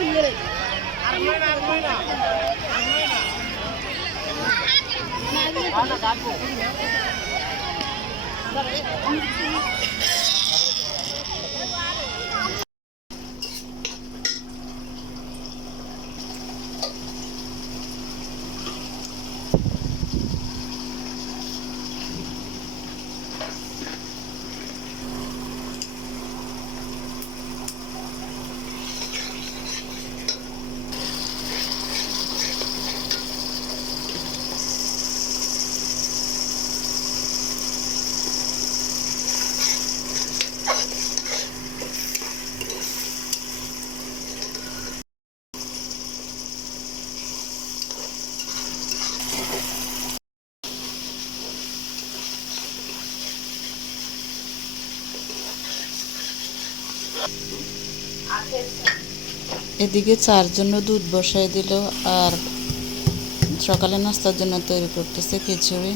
না এদিকে চার জন্য দুধ বসাই দিল আর সকালে নাস্তার জন্য তৈরি করতেছে খিচুড়ি।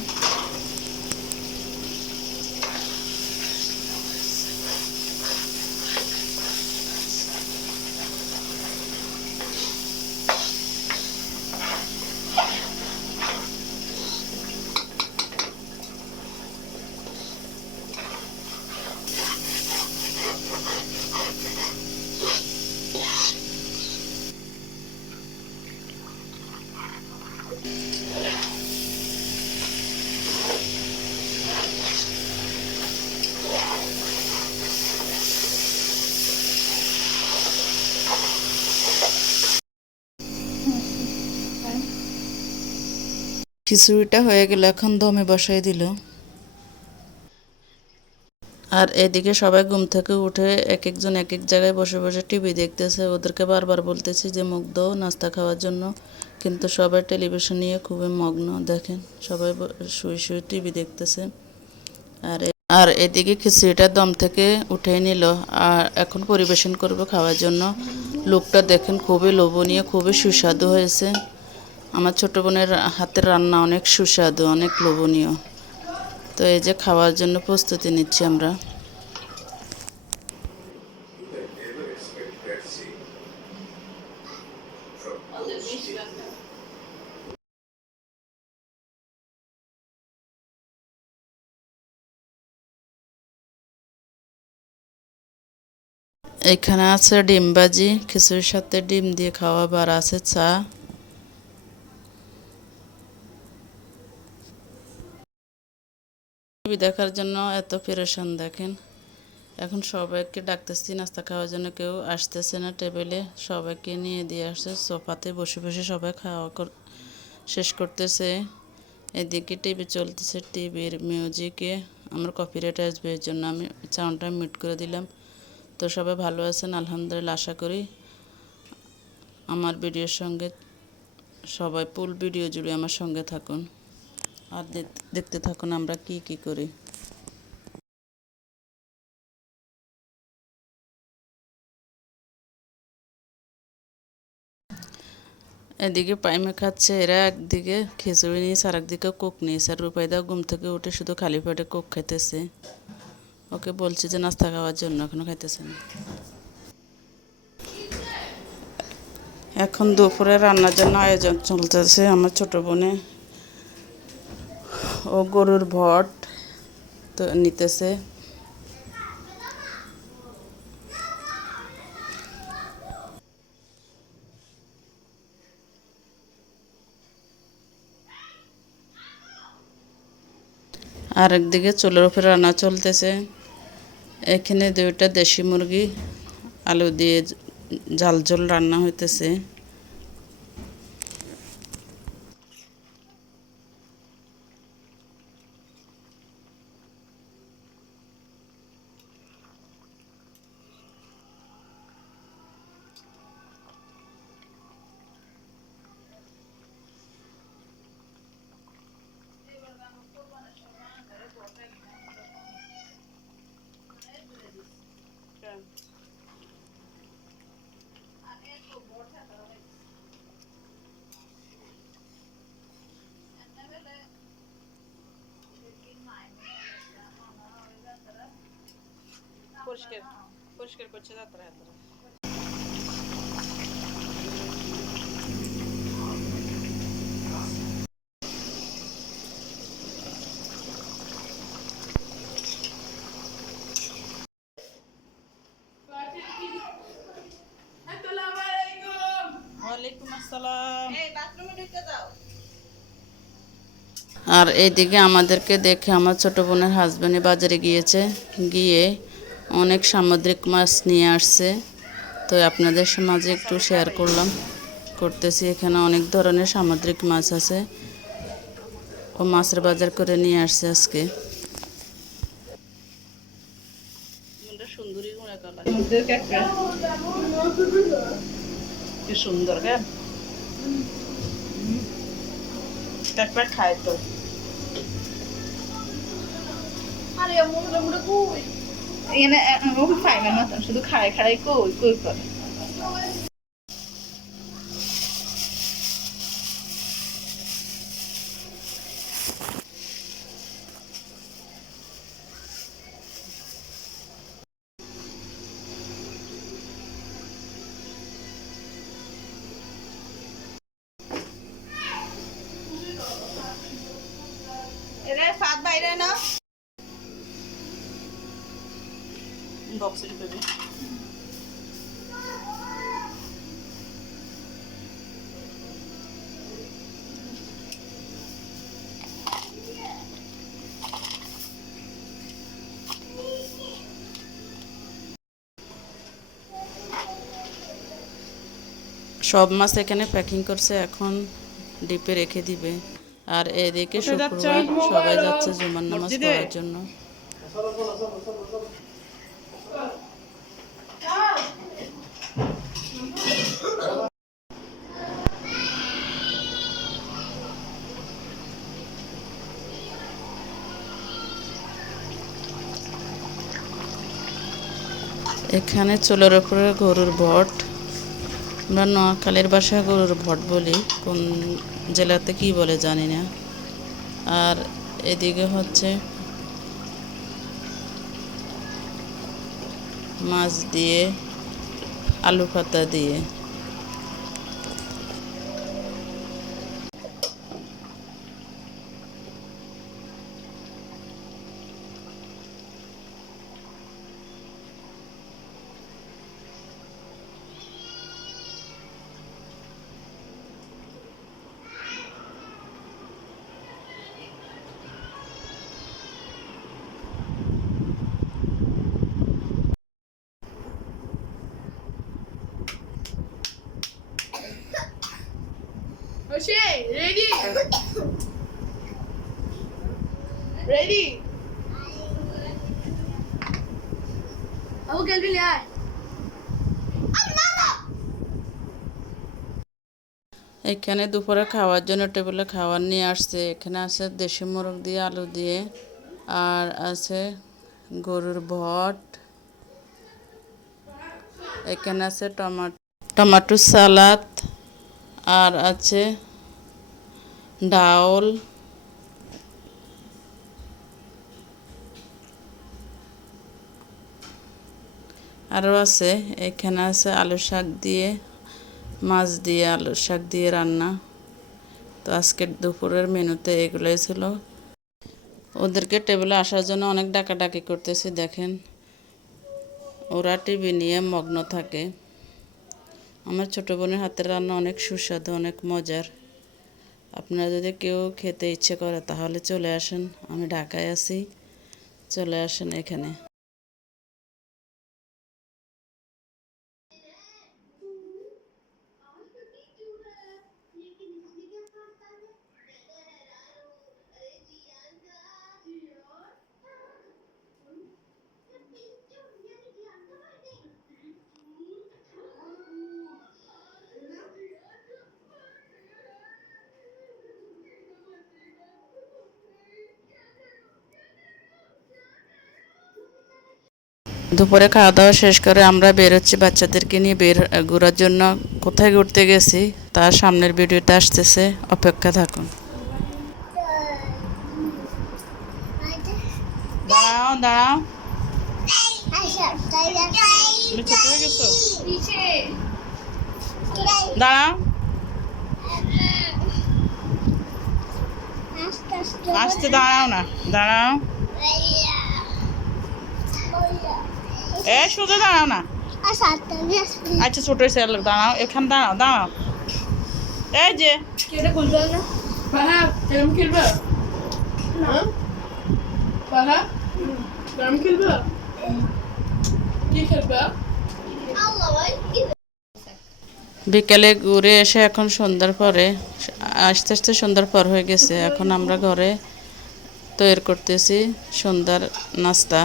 খিচুড়িটা হয়ে গেল এখন দমে বসাই দিল। আর এদিকে সবাই ঘুম থেকে উঠে এক একজন এক এক জায়গায় বসে বসে টিভি দেখতেছে। ওদেরকে বারবার বলতেছি যে মুগ্ধ নাস্তা খাওয়ার জন্য। কিন্তু সবাই টেলিভিশন নিয়ে খুবই মগ্ন। দেখেন, সবাই শুয়ে শুয়ে টিভি দেখতেছে। আর আর এদিকে খিচুড়িটা দম থেকে উঠে নিল। আর এখন পরিবেশন করবে খাওয়ার জন্য। লোকটা দেখেন খুবই লোভনীয়, খুবই সুস্বাদু হয়েছে। আমার ছোট বোনের হাতের রান্না অনেক সুস্বাদু, অনেক লোভনীয়। তো এই যে খাওয়ার জন্য প্রস্তুতি নিচ্ছি আমরা। এখানে আছে ডিম ভাজি, খিচুড়ির সাথে ডিম দিয়ে খাওয়া বার আছে চা। টিভি দেখার জন্য এত পেরেশান দেখেন। এখন সবাইকে ডাকতেছি, নাস্তা খাওয়ার জন্য কেউ আসতেছে না টেবিলে। সবাইকে নিয়ে দিয়ে আসছে, সোফাতে বসে বসে সবাই খাওয়া শেষ করতেছে। এদিকে টিভি চলতেছে, টিভির মিউজিকে আমার কপিরাইট আসবে, এর জন্য আমি সাউন্ডটা মিউট করে দিলাম। তো সবাই ভালো আছেন? আলহামদুলিল্লাহ, আশা করি আমার ভিডিওর সঙ্গে সবাই ফুল ভিডিও জুড়ে আমার সঙ্গে থাকুন। আর দেখ- দেখতে থাকুন আমরা কি কি করি। এদিকে পাইমে খাচ্ছে, এরা একদিকে খিচুড়ি নিয়েছে আর একদিকে কোক নিয়েছে। আর রূপাইদা ঘুম থেকে উঠে শুধু খালি পেটে কোক খেতেছে ওকে বলছি যে নাস্তা খাওয়ার জন্য, এখনও খাইতেছে না। এখন দুপুরে রান্নার জন্য আয়োজন চলতেছে আমার ছোট বোনে ও গরুর ভট তো নিতেছে। আর একদিকে চুলের উপরে রান্না চলতেছে। এখানে দুইটা দেশি মুরগি, আলু দিয়ে জাল ঝোল রান্না হইতেছে। পরিষ্কার পরিষ্কার আর এইদিকে আমাদেরকে দেখে আমার ছোট বোনের হাজব্যান্ডে বাজারে গিয়েছে। গিয়ে অনেক সামুদ্রিক মাছ নিয়ে আসছে। তো আপনাদের মাঝে একটু শেয়ার করলাম। করতেছি এখানে অনেক ধরনের সামুদ্রিক মাছ আছে। ও মাছের বাজার করে নিয়ে আসছে আজকে। সুন্দরী সমুদ্রের কাঁকড়া কি সুন্দর কেন কাঁকড়া খায় তো। এখানে ওরকম খাইবেন মতন শুধু খায় খাড়াই কই কই করে এরে ফাত বাইরে না বক্সে ঢুকে সব মাছ এখানে প্যাকিং করছে এখন ডিপে রেখে দিবে আর এদিকে? শুক্রবার সবাই যাচ্ছে জুমার নামাজ? পড়ার জন্য এখানে চুলের ওপরে গরুর ভট আমরা নোয়াখালীর বাসায় গরুর ভট বলি, কোন জেলাতে কি বলে জানি না। আর এদিকে হচ্ছে মাছ দিয়ে, আলু পাতা দিয়ে। এখানে দুপুরে খাওয়ার জন্য টেবিলে খাওয়ার নিয়ে আসছে। এখানে আছে দেশি মোরগ দিয়ে আলু দিয়ে আর আছে গরুর ভট। এখানে আছে টমাটো টমাটো সালাদ আর আছে ডাউল আরও আছে, এখানে আছে আলু শাক দিয়ে, মাছ দিয়ে আলু শাক দিয়ে রান্না। তো আজকের দুপুরের মেনুতে এগুলোই ছিল। ওদেরকে টেবিলে আসার জন্য অনেক ডাকাডাকি করতেছি, দেখেন। ওরা টিভি নিয়ে মগ্ন থাকে। আমার ছোটো বোনের হাতের রান্না অনেক সুস্বাদু, অনেক মজার। আপনারা যদি কেউ খেতে ইচ্ছে করে তাহলে চলে আসেন। আমি ঢাকায় আছি। চলে আসেন এখানে। দুপুরে খাওয়া দাওয়া শেষ করে আমরা বেরোচ্ছি বাচ্চাদেরকে নিয়ে বের ঘোরার জন্য। কোথায় ঘুরতে গেছি, তার সামনের ভিডিওতে আসতেছে। অপেক্ষা থাকুন। দাঁড়াও দাঁড়াও। দাঁড়াও। আসতে দাঁড়াও না, দাঁড়াও। এ শুধু দাঁড়াও না। আচ্ছা ছোট হয়েছে দাঁড়াও এখানে দাঁড়াও দাঁড়াও। এই যে কেটে খুলবে না? Baha, কেরম খেলবে? বাহা কেরম খেলবে? কি খেলবে? বিকেলে ঘুরে এসে এখন সন্ধ্যার পরে আস্তে আস্তে সন্ধ্যার পর হয়ে গেছে এখন আমরা ঘরে তৈরি করতেছি সন্ধ্যার নাস্তা।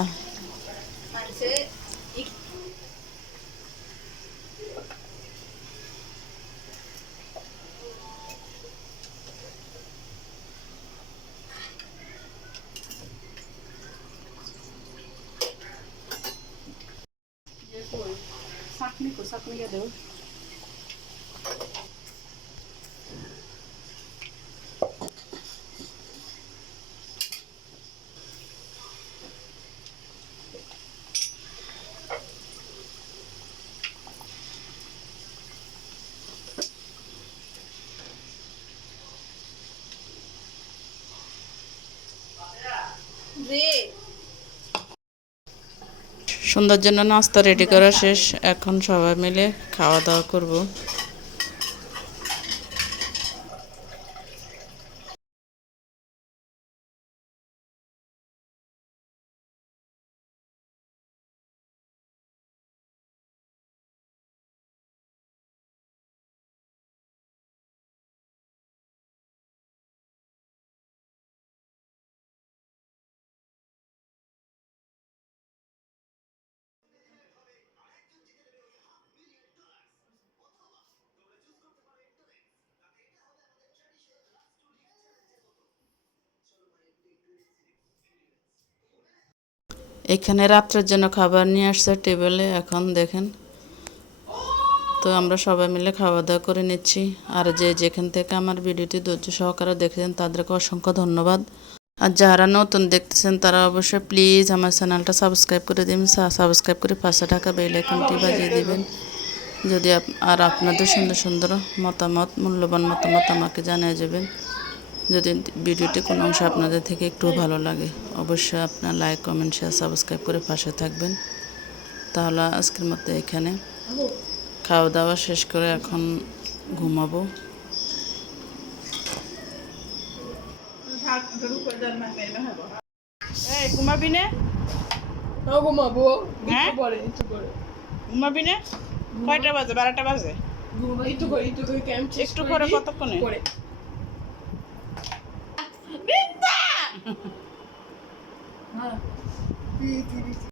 entendeu? সন্ধ্যার জন্য নাস্তা রেডি করা শেষ। এখন সবাই মিলে খাওয়া দাওয়া করব। এখানে রাত্রের জন্য খাবার নিয়ে আসছে টেবিলে, এখন দেখেন। তো আমরা সবাই মিলে খাওয়া দাওয়া করে নিচ্ছি। আর যে যেখান থেকে আমার ভিডিওটি ধৈর্য সহকারে দেখেছেন, তাদেরকে অসংখ্য ধন্যবাদ। আর যারা নতুন দেখতেছেন, তারা অবশ্যই প্লিজ আমার চ্যানেলটা সাবস্ক্রাইব করে দিন সাবস্ক্রাইব করে পাশে থাকা বেল আইকনটি বাজিয়ে দিবেন। যদি আর আপনাদের সুন্দর সুন্দর মতামত, মূল্যবান মতামত আমাকে জানিয়ে যাবেন। যদি ভিডিওটি কোনো অংশ আপনাদের থেকে একটু ভালো লাগে অবশ্যই আপনার লাইক কমেন্ট শেয়ার সাবস্ক্রাইব করে পাশে থাকবেন। তাহলে আজকের মতো এখানে। খাওয়া দাওয়া শেষ করে এখন ঘুমাবো। ঘুমাবি না? ঘুমাবো হ্যাঁ? একটু পরে। ঘুমাবি না? কয়টা বাজে? বারোটা বাজে? একটু করে। একটু করে ক্যাম্প একটু